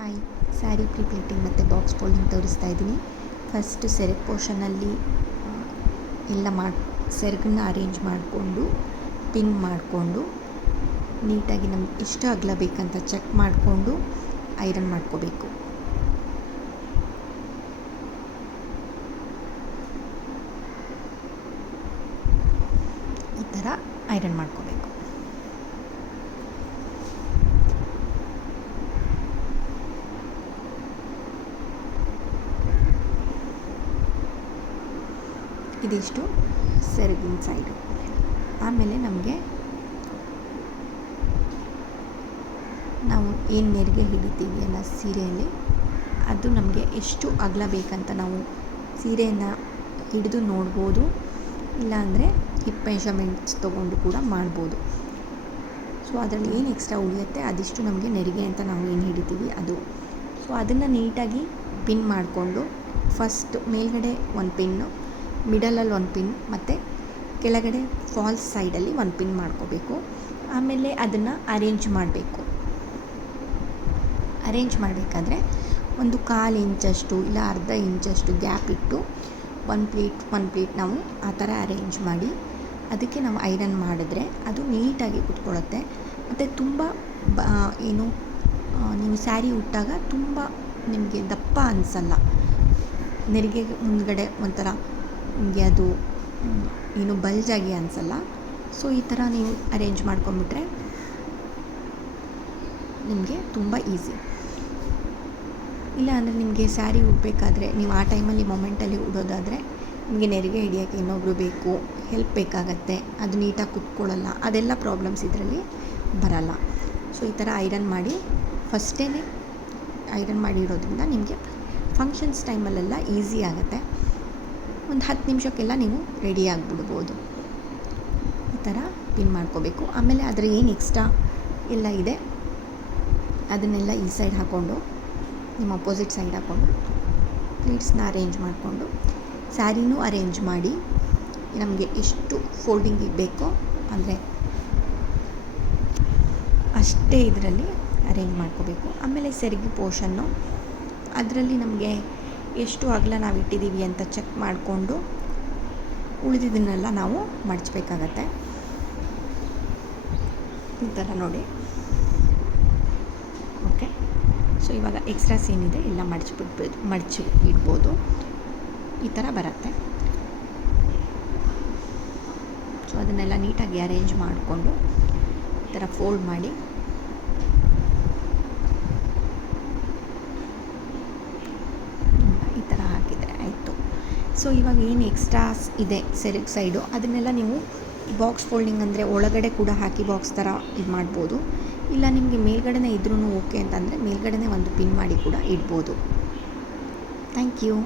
Hi, sari plating ಮತ್ತು box folding ತೋರಿಸ್ತಾ ಇದ್ದೀನಿ. ಫಸ್ಟ್ ಸೆರಗ್ ಪೋರ್ಷನಲ್ಲಿ ಎಲ್ಲ ಸೆರಗನ್ನ ಅರೇಂಜ್ ಮಾಡಿಕೊಂಡು ಪಿನ್ ಮಾಡಿಕೊಂಡು ನೀಟಾಗಿ ನಮ್ಗೆ ಎಷ್ಟು ಅಗಲ ಬೇಕಂತ ಚೆಕ್ ಮಾಡಿಕೊಂಡು ಐರನ್ ಮಾಡ್ಕೋಬೇಕು. ಈ ಥರ ಐರನ್ ಮಾಡ್ಕೋಬೇಕು. ಇದಿಷ್ಟು ಸೆರಗಿನ ಸೈಡು. ಆಮೇಲೆ ನಮಗೆ ನಾವು ಏನು ನೆರಿಗೆ ಹಿಡಿತೀವಿ ಅಲ್ಲ ಸೀರೆಯಲ್ಲಿ, ಅದು ನಮಗೆ ಎಷ್ಟು ಅಗಲ ಬೇಕಂತ ನಾವು ಸೀರೆಯನ್ನು ಹಿಡಿದು ನೋಡ್ಬೋದು. ಇಲ್ಲಾಂದರೆ ಹಿಪ್ ಮೆಷರ್ಮೆಂಟ್ಸ್ ತೊಗೊಂಡು ಕೂಡ ಮಾಡ್ಬೋದು. ಸೊ ಅದರಲ್ಲಿ ಏನು ಎಕ್ಸ್ಟ್ರಾ ಉಳಿಯುತ್ತೆ ಅದಿಷ್ಟು ನಮಗೆ ನೆರಿಗೆ ಅಂತ ನಾವು ಏನು ಹಿಡಿತೀವಿ ಅದು. ಸೊ ಅದನ್ನು ನೀಟಾಗಿ ಪಿನ್ ಮಾಡಿಕೊಂಡು ಫಸ್ಟ್ ಮೇಲ್ಗಡೆ ಒಂದು ಪಿನ್ನು, ಮಿಡಲಲ್ಲಿ ಒಂದು ಪಿನ್ ಮತ್ತು ಕೆಳಗಡೆ ಫಾಲ್ಸ್ ಸೈಡಲ್ಲಿ ಒಂದು ಪಿನ್ ಮಾಡ್ಕೋಬೇಕು. ಆಮೇಲೆ ಅದನ್ನು ಅರೇಂಜ್ ಮಾಡಬೇಕು. ಅರೇಂಜ್ ಮಾಡಬೇಕಾದ್ರೆ ಒಂದು 1/4 ಇಂಚಷ್ಟು ಇಲ್ಲ ಅರ್ಧ ಇಂಚಷ್ಟು ಗ್ಯಾಪ್ ಇಟ್ಟು ಒಂದು ಪ್ಲೇಟ್ ನಾವು ಆ ಥರ ಅರೇಂಜ್ ಮಾಡಿ ಅದಕ್ಕೆ ನಾವು ಐರನ್ ಮಾಡಿದ್ರೆ ಅದು ನೀಟಾಗಿ ಕುತ್ಕೊಳ್ಳುತ್ತೆ. ಮತ್ತು ತುಂಬ ನೀವು ಸ್ಯಾರಿ ಉಟ್ಟಾಗ ತುಂಬ ನಿಮಗೆ ದಪ್ಪ ಅನಿಸಲ್ಲ. ನೆರಿಗೆ ಮುಂದ್ಗಡೆ ಒಂಥರ ನಿಮಗೆ ಅದು ಬಲ್ಜಾಗಿ ಅನಿಸಲ್ಲ. ಸೊ ಈ ಥರ ನೀವು ಅರೇಂಜ್ ಮಾಡ್ಕೊಂಬಿಟ್ರೆ ನಿಮಗೆ ತುಂಬ ಈಸಿ. ಇಲ್ಲ ಅಂದರೆ ನಿಮಗೆ ಸ್ಯಾರಿ ಉಡಬೇಕಾದ್ರೆ ನೀವು ಆ ಟೈಮಲ್ಲಿ ಮೊಮೆಂಟಲ್ಲಿ ಉಡೋದಾದರೆ ನಿಮಗೆ ನೆರಿಗೆ ಹಿಡಿಯೋಕ್ಕೆ ಇನ್ನೊಬ್ಬರು ಬೇಕು, ಹೆಲ್ಪ್ ಬೇಕಾಗತ್ತೆ, ಅದು ನೀಟಾಗಿ ಕುತ್ಕೊಳ್ಳಲ್ಲ, ಅದೆಲ್ಲ ಪ್ರಾಬ್ಲಮ್ಸ್ ಇದರಲ್ಲಿ ಬರಲ್ಲ. ಸೊ ಈ ಥರ ಐರನ್ ಮಾಡಿ ಫಸ್ಟೇ ಐರನ್ ಮಾಡಿರೋದ್ರಿಂದ ನಿಮಗೆ ಫಂಕ್ಷನ್ಸ್ ಟೈಮಲ್ಲೆಲ್ಲ ಈಸಿ ಆಗುತ್ತೆ. ಒಂದು 10 ನಿಮಿಷಕ್ಕೆಲ್ಲ ನೀವು ರೆಡಿ ಆಗಿಬಿಡ್ಬೋದು. ಈ ಥರ ಪಿನ್ ಮಾಡ್ಕೋಬೇಕು. ಆಮೇಲೆ ಅದರ ಏನು ಎಕ್ಸ್ಟ್ರಾ ಎಲ್ಲ ಇದೆ ಅದನ್ನೆಲ್ಲ ಈ ಸೈಡ್ ಹಾಕ್ಕೊಂಡು ನಿಮ್ಮ ಅಪೋಸಿಟ್ ಸೈಡ್ ಹಾಕ್ಕೊಂಡು ಪ್ಲೇಟ್ಸ್ನ ಅರೇಂಜ್ ಮಾಡಿಕೊಂಡು ಸ್ಯಾರಿನೂ ಅರೇಂಜ್ ಮಾಡಿ ನಮಗೆ ಎಷ್ಟು ಫೋಲ್ಡಿಂಗಿಗೆ ಬೇಕೋ ಅಂದರೆ ಅಷ್ಟೇ ಇದರಲ್ಲಿ ಅರೇಂಜ್ ಮಾಡ್ಕೋಬೇಕು. ಆಮೇಲೆ ಸೆರಗಿ ಪೋರ್ಷನ್ನು ಅದರಲ್ಲಿ ನಮಗೆ ಎಷ್ಟು ಅಗಲ ನಾವು ಇಟ್ಟಿದ್ದೀವಿ ಅಂತ ಚೆಕ್ ಮಾಡಿಕೊಂಡು ಉಳಿದಿದ್ದನ್ನೆಲ್ಲ ನಾವು ಮಡಚಬೇಕಾಗತ್ತೆ. ಈ ಥರ ನೋಡಿ. ಓಕೆ, ಸೊ ಇವಾಗ ಎಕ್ಸ್ಟ್ರಾಸ್ ಏನಿದೆ ಎಲ್ಲ ಮಡಚಿ ಇಡ್ಬೋದು. ಈ ಥರ ಬರುತ್ತೆ. ಸೊ ಅದನ್ನೆಲ್ಲ ನೀಟಾಗಿ ಅರೇಂಜ್ ಮಾಡಿಕೊಂಡು ಈ ಥರ ಫೋಲ್ಡ್ ಮಾಡಿ ಈ ಥರ ಹಾಕಿದರೆ ಆಯಿತು. ಸೊ ಇವಾಗ ಏನು ಎಕ್ಸ್ಟ್ರಾಸ್ ಇದೆ ಸೆರಗ್ ಸೈಡು ಅದನ್ನೆಲ್ಲ ನೀವು ಬಾಕ್ಸ್ ಫೋಲ್ಡಿಂಗ್ ಅಂದರೆ ಒಳಗಡೆ ಕೂಡ ಹಾಕಿ ಬಾಕ್ಸ್ ಥರ ಇದು ಮಾಡ್ಬೋದು. ಇಲ್ಲ ನಿಮಗೆ ಮೇಲ್ಗಡೆನೇ ಇದ್ರೂ ಓಕೆ ಅಂತಂದರೆ ಮೇಲ್ಗಡೆನೇ ಒಂದು ಪಿನ್ ಮಾಡಿ ಕೂಡ ಇಡ್ಬೋದು. Thank you.